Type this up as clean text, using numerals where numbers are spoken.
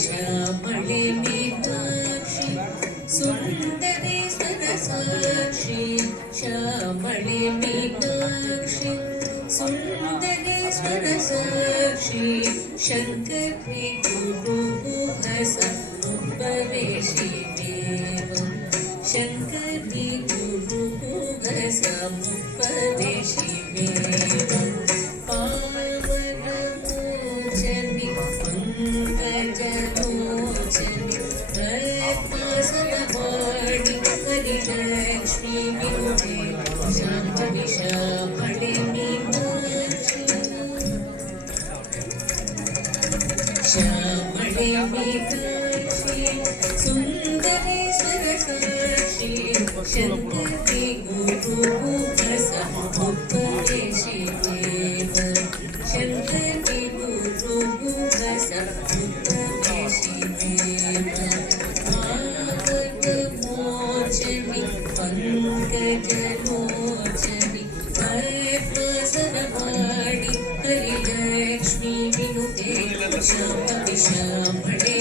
श्यामळे Meenakshi Sundari सरसाक्षी श्यामळे Meenakshi Sundari सरसाक्षी Shankari गुरुहस उपवेशी Dev Shankari गुरुहस उपवेशी Dev श्यामळे Meenakshi Sundari सरसाक्षी Shankari गुरुहस उपवेशी Dev Shankari गुरुहस उपवेशी Dev मोचनी पंकजलोचनी Sarwani Harilakshmi विनुते श्यामळे